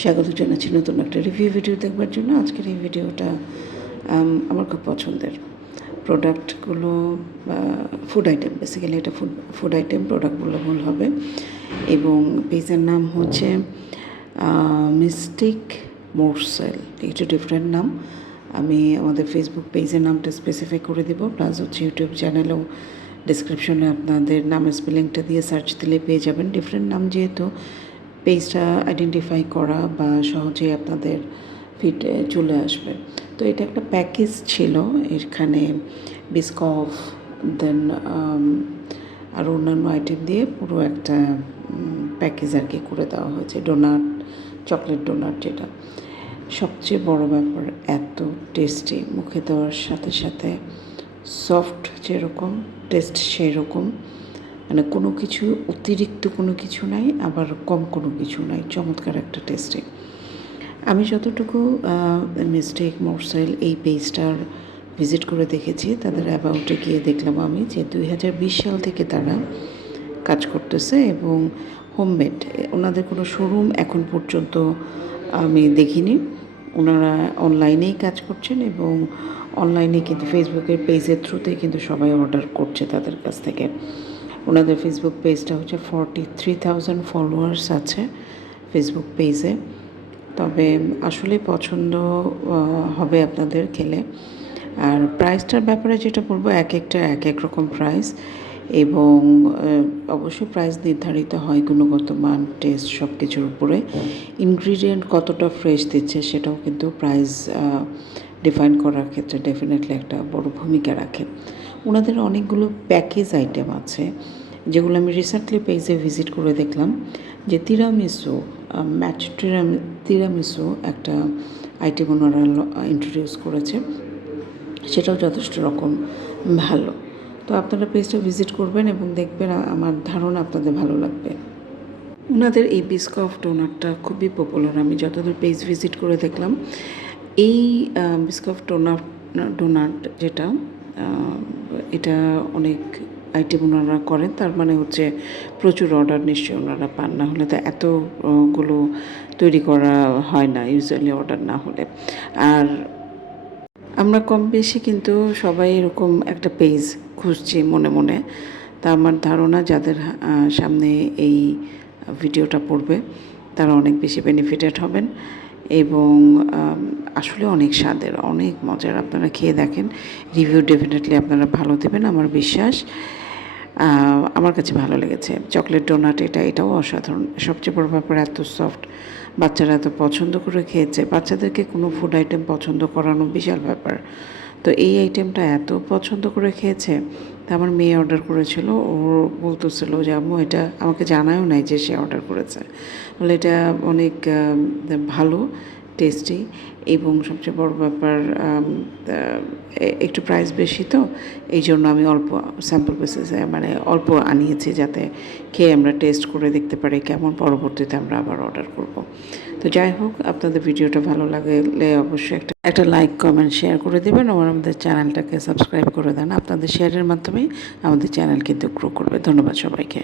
স্বাগত জানাচ্ছি নতুন একটা রিভিউ ভিডিও দেখবার জন্য। আজকের এই ভিডিওটা আমার খুব পছন্দের। প্রোডাক্টগুলো বা ফুড আইটেম বেসিক্যালি এটা ফুড ফুড আইটেম প্রোডাক্টগুলো ভুল হবে। এবং পেজের নাম হচ্ছে মিস্টিক মোরসেল একটু ডিফারেন্ট নাম। আমি আমাদের ফেসবুক পেজের নামটা স্পেসিফাই করে দেবো। প্লাস হচ্ছে ইউটিউব চ্যানেলেও ডিসক্রিপশনে আপনাদের নামের স্পেলিংটা দিয়ে সার্চ দিলে পেয়ে যাবেন। ডিফারেন্ট নাম যেহেতু পেজটা আইডেন্টিফাই করা বা সহজেই আপনাদের ফিটে চলে আসবে। তো এটা একটা প্যাকেজ ছিল, এখানে বিস্কফ দেন আর অন্যান্য আইটেম দিয়ে পুরো একটা প্যাকেজ আর কি করে দেওয়া হয়েছে ডোনাট চকলেট ডোনাট যেটা। সবচেয়ে বড় ব্যাপার, এত টেস্টি মুখে দেওয়ার সাথে সাথে সফট যেরকম টেস্ট সেই রকম মানে কোনো কিছু, অতিরিক্ত কোনো কিছু নাই, আবার কম কোনো কিছু নাই। চমৎকার একটা টেস্টে আমি যতটুকু মিস্টেক মোরসেল এই পেজটার ভিজিট করে দেখেছি, তাদের অ্যাবাউটে গিয়ে দেখলাম আমি যে দুই হাজার বিশ সাল থেকে তারা কাজ করতেছে এবং হোমমেড ওনাদের কোনো শোরুম এখন পর্যন্ত আমি দেখিনি। ওনারা অনলাইনেই কাজ করছেন এবং অনলাইনে কিন্তু ফেসবুকের পেজের থ্রুতে কিন্তু সবাই অর্ডার করছে তাদের কাছ থেকে। ওনাদের ফেসবুক পেজটা হচ্ছে ফর্টি থ্রি থাউজেন্ড ফলোয়ার্স আছে ফেসবুক পেজে তবে আসলে পছন্দ হবে আপনাদের খেলে। আর প্রাইসটার ব্যাপারে যেটা বলব, এক একটা, এক এক রকম প্রাইস এবং অবশ্যই প্রাইস নির্ধারিত হয় গুণগত মান টেস্ট সব কিছুর উপরে। ইনগ্রিডিয়েন্ট কতটা ফ্রেশ দিচ্ছে সেটাও কিন্তু প্রাইস ডিফাইন করার ক্ষেত্রে ডেফিনেটলি একটা বড় ভূমিকা রাখে। ওনাদের অনেকগুলো প্যাকেজ আইটেম আছে, যেগুলো আমি রিসেন্টলি পেজে ভিজিট করে দেখলাম যে তিরামিসু ম্যাচ টিরামি তিরামিসু একটা আইটেম ওনারা ইন্ট্রোডিউস করেছে। সেটাও যথেষ্ট রকম ভালো। তো আপনারা পেজটা ভিজিট করবেন এবং দেখবেন আমার ধারণা আপনাদের ভালো লাগবে। ওনাদের এই বিস্কফ ডোনাটটা খুবই পপুলার আমি যতদূর পেজ ভিজিট করে দেখলাম। এই বিস্কফ ডোনাট ডোনাট যেটা এটা অনেক আইটেম ওনারা করেন, তার মানে হচ্ছে প্রচুর অর্ডার নিশ্চয়ই ওনারা পান, না হলে তো এতগুলো তৈরি করা হয় না ইউজুয়ালি অর্ডার না হলে। আর আমরা কম বেশি কিন্তু সবাই এরকম একটা পেজ খুঁজছি মনে মনে, তা আমার ধারণা যাদের সামনে এই ভিডিওটা পড়বে, তারা অনেক বেশি বেনিফিটেড হবেন এবং আসলে অনেক স্বাদের, অনেক মজার। আপনারা খেয়ে দেখেন। রিভিউ ডেফিনেটলি আপনারা ভালো দেবেন, আমার বিশ্বাস। আমার কাছে ভালো লেগেছে। চকলেট ডোনাট এটা, এটাও অসাধারণ। সবচেয়ে বড় ব্যাপার, এত সফট। বাচ্চারা এত পছন্দ করে খেয়েছে। বাচ্চাদেরকে কোনো ফুড আইটেম পছন্দ করানো বিশাল ব্যাপার। তো এই আইটেমটা এত পছন্দ করে খেয়েছে, তা আমার মেয়ে অর্ডার করেছিল। ও বলতেছিল যে, আম্মু, এটা আমাকে জানায়ও নাই যে সে অর্ডার করেছে। বলে, এটা অনেক ভালো। টেস্টি এবং সবচেয়ে বড় ব্যাপার একটু প্রাইস বেশি তো, এই জন্য আমি অল্প স্যাম্পল বেসিসে মানে অল্প আনিয়েছি যাতে খেয়ে আমরা টেস্ট করে দেখতে পারি কেমন পরবর্তীতে আমরা আবার অর্ডার করব। তো যাই হোক, আপনাদের ভিডিওটা ভালো লাগলে অবশ্যই একটা একটা লাইক কমেন্ট শেয়ার করে দেবেন এবং আমাদের চ্যানেলটাকে সাবস্ক্রাইব করে দেন। আপনাদের শেয়ারের মাধ্যমে আমাদের চ্যানেল কিন্তু গ্রো করবে। ধন্যবাদ সবাইকে।